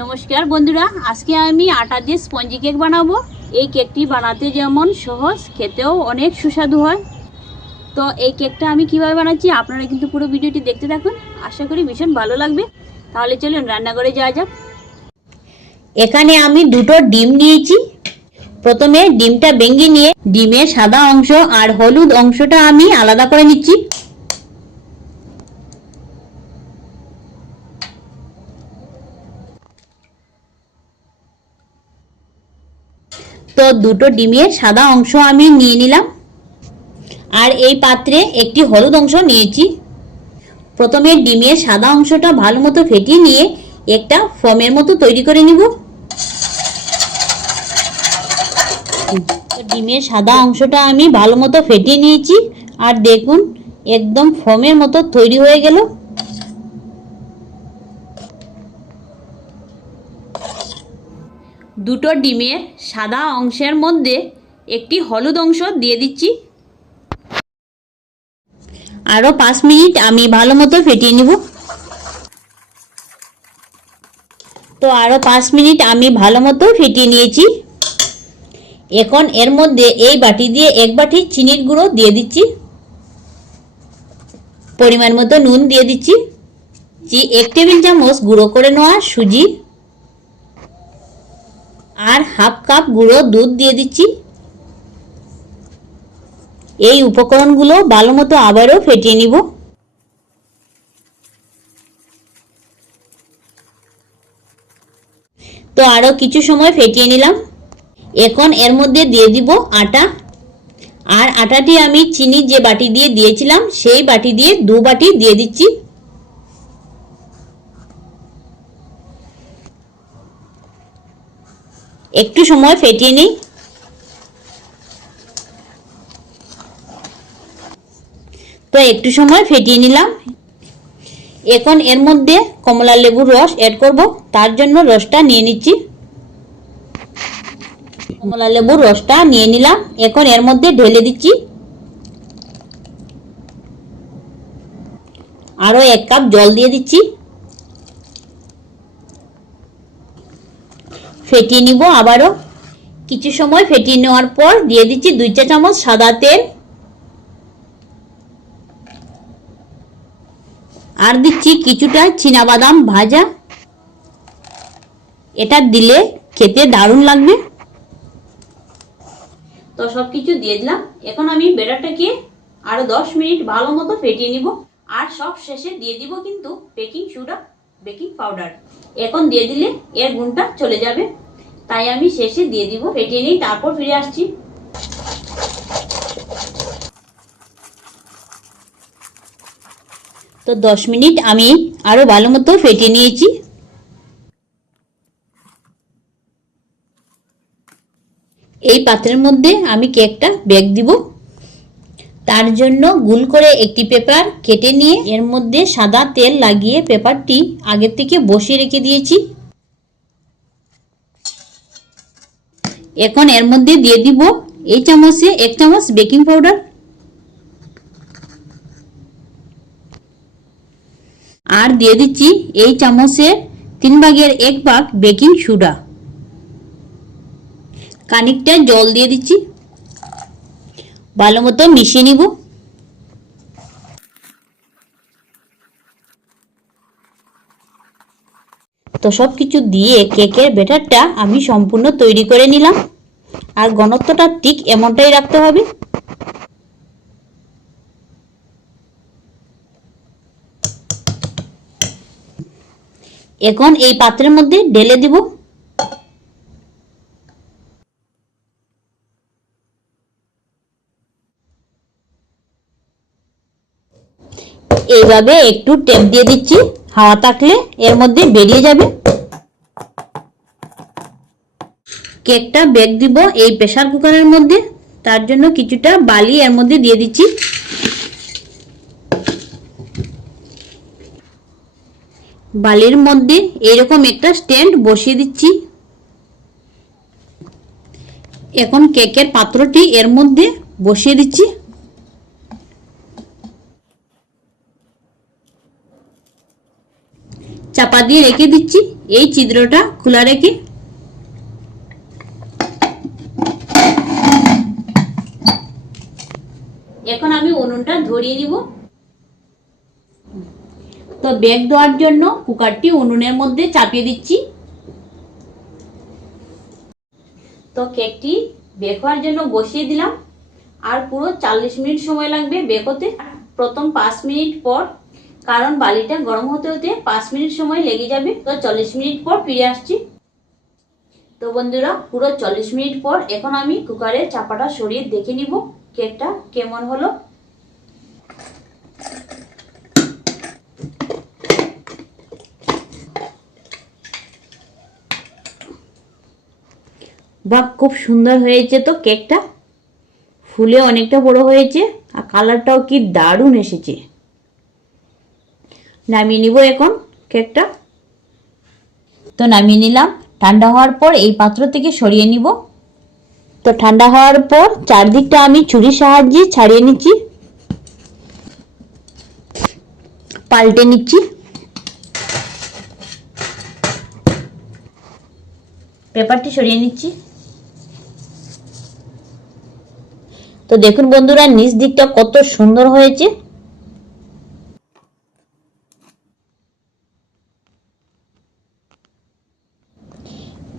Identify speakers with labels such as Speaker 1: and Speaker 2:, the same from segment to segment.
Speaker 1: নমস্কার বন্ধুরা, আজকে আমি আটা দিয়ে স্পঞ্জি কেক বানাবো। এই কেকটি বানাতে যেমন সহজ, খেতেও অনেক সুস্বাদু হয়। তো এই কেকটা আমি কীভাবে বানাচ্ছি আপনারা কিন্তু পুরো ভিডিওটি দেখতে থাকুন। আশা করি ভীষণ ভালো লাগবে। তাহলে চলুন রান্নাঘরে যাওয়া যাক। এখানে আমি দুটো ডিম নিয়েছি। প্রথমে ডিমটা ভেঙে নিয়ে ডিমের সাদা অংশ আর হলুদ অংশটা আমি আলাদা করে নিচ্ছি। তো দুটো ডিমের সাদা অংশ আমি নিয়ে নিলাম। আর এই পাত্রে একটি হলুদ অংশ নিয়েছি। প্রথমে ডিমের সাদা অংশটা ভালো মতো ফেটিয়ে নিয়ে একটা ফোমের মতো তৈরি করে নিব। ডিমের সাদা অংশটা আমি ভালো মতো ফেটিয়ে নিয়েছি। আর দেখুন, একদম ফোমের মতো তৈরি হয়ে গেল। দুটো ডিমের সাদা অংশের মধ্যে একটি হলুদ অংশ দিয়ে দিচ্ছি। আরও পাঁচ মিনিট আমি ভালো মতো ফেটিয়ে নিব। তো আরও পাঁচ মিনিট আমি ভালো মতো ফেটিয়ে নিয়েছি। এখন এর মধ্যে এই বাটি দিয়ে এক বাটি চিনির গুঁড়ো দিয়ে দিচ্ছি। পরিমাণ মতো নুন দিয়ে দিচ্ছি। জি এক টেবিল চামচ গুঁড়ো করে নেওয়া সুজি। আর হাফ কাপ গুঁড়ো দুধ দিয়ে দিচ্ছি। এই উপকরণগুলো ভালো মতো আবারও ফেটিয়ে নিব। তো আরও কিছু সময় ফেটিয়ে নিলাম। এখন এর মধ্যে দিয়ে দিব আটা। আর আটাটি আমি চিনি যে বাটি দিয়ে দিয়েছিলাম, সেই বাটি দিয়ে দু বাটি দিয়ে দিচ্ছি। একটু সময় ফেটিয়ে নিই। তো একটু সময় ফেটিয়ে নিলাম। এখন এর মধ্যে কমলা লেবুর রস অ্যাড করব। তার জন্য রসটা নিয়ে নিচ্ছি। কমলা লেবুর রসটা নিয়ে নিলাম। এখন এর মধ্যে ঢেলে দিচ্ছি। আরও এক কাপ জল দিয়ে দিচ্ছি। ফেটিয়ে নিব আবারও। কিছু সময় ফেটিয়ে নেওয়ার পর দিয়ে দিচ্ছি দুই চা চামচ সাদা তেল। আর দিচ্ছি কিছুটা বাদাম ভাজা। এটা দিলে খেতে দারুণ লাগবে। তো সব কিছু দিয়ে দিলাম। এখন আমি বেটারটাকে আরও দশ মিনিট ভালো মতো ফেটিয়ে নিব। আর সব শেষে দিয়ে দিব কিন্তু বেকিং সোডা। Baking powder. এখন দিয়ে দিলে এর গুণটা চলে যাবে। তাই আমি শেষে দিয়ে দিব। ফেটিয়ে নিই, তারপর ফিরে আসছি। তো দশ মিনিট আমি আরও ভালো মতো ফেটিয়ে নিয়েছি। এই পাত্রের মধ্যে আমি কেকটা বেক দিব। তার জন্য গুল করে একটি পেপার কেটে নিয়ে এর মধ্যে সাদা তেল লাগিয়ে পেপারটি আগের থেকে বসিয়ে রেখে দিয়েছি। এখন এর মধ্যে দিয়ে দিব এই চামচে এক চামচ বেকিং পাউডার। আর দিয়ে দিচ্ছি এই চামচের তিন ভাগের এক ভাগ বেকিং সোডা। খানিকটা জল দিয়ে দিচ্ছি। ভালো মতো মিশিয়ে নিব। তো সব কিছু দিয়ে কেকের ব্যাটারটা আমি সম্পূর্ণ তৈরি করে নিলাম। আর ঘনত্বটা ঠিক এমনটাই রাখতে হবে। এখন এই পাত্রের মধ্যে ঢেলে দিব। এইভাবে একটু টেপ দিয়ে দিচ্ছি। হাওয়া থাকলে এর মধ্যে বেরিয়ে যাবে। কেকটা বেক দিব এই প্রেসার কুকারের মধ্যে। তার জন্য কিছুটা বালি এর মধ্যে দিয়ে দিচ্ছি। বালির মধ্যে এরকম একটা স্ট্যান্ড বসিয়ে দিচ্ছি। এখন কেকের পাত্রটি এর মধ্যে বসিয়ে দিচ্ছি। দিয়ে রেখে দিচ্ছি। এই ছিদ্রটা খোলা রেখে। এখন আমি উনুনটা ধরিয়ে দিব তো বেগ দেওয়ার জন্য কুকারটি উনুনের মধ্যে চাপিয়ে দিচ্ছি। তো কেকটি বেক হওয়ার জন্য বসিয়ে দিলাম। আর পুরো চল্লিশ মিনিট সময় লাগবে বেক হতে। প্রথম পাঁচ মিনিট পর কারণ বালিটা গরম হতে হতে পাঁচ মিনিট সময় লেগে যাবে। তো চল্লিশ মিনিট পর ফিরে আসছি। তো বন্ধুরা, পুরো চল্লিশ মিনিট পর এখন আমি কুকারের চাপাটা সরিয়ে দেখে নিব কেকটা কেমন হলো। বাহ, খুব সুন্দর হয়েছে তো কেকটা। ফুলে অনেকটা বড় হয়েছে, আর কালারটাও কি দারুণ এসেছে। নামিয়ে নিব এখন কেকটা। তো নামিয়ে নিলাম। ঠান্ডা হওয়ার পর এই পাত্র থেকে সরিয়ে নিব। তো ঠান্ডা হওয়ার পর চারদিকটা আমি ছুরির সাহায্যে ছাড়িয়ে নিচ্ছি। পাল্টে নিচ্ছি। পেপারটি সরিয়ে নিচ্ছি। তো দেখুন বন্ধুরা, নিচ দিকটা কত সুন্দর হয়েছে।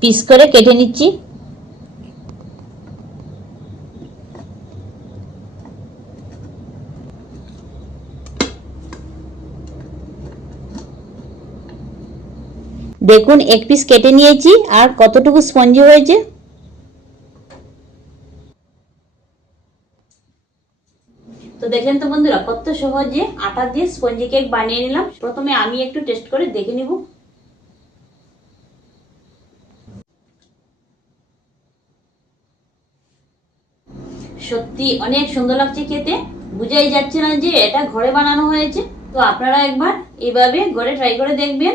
Speaker 1: পিস করে কেটে নিচ্ছি। দেখুন, এক পিস কেটে নিয়েছি, আর কতটুকু স্পঞ্জি হয়েছে? তো দেখলেন তো বন্ধুরা, কত সহজে আটা দিয়ে স্পঞ্জি কেক বানিয়ে নিলাম। প্রথমে আমি একটু টেস্ট করে দেখে নিব। সত্যি অনেক সুন্দর লাগছে খেতে। বুঝাই যাচ্ছে না যে এটা ঘরে বানানো হয়েছে। তো আপনারা একবার এইভাবে ঘরে ট্রাই করে দেখবেন।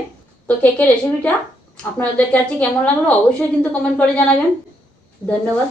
Speaker 1: তো কেকের রেসিপিটা আপনাদের কাছে কেমন লাগল অবশ্যই কিন্তু কমেন্ট করে জানাবেন। ধন্যবাদ।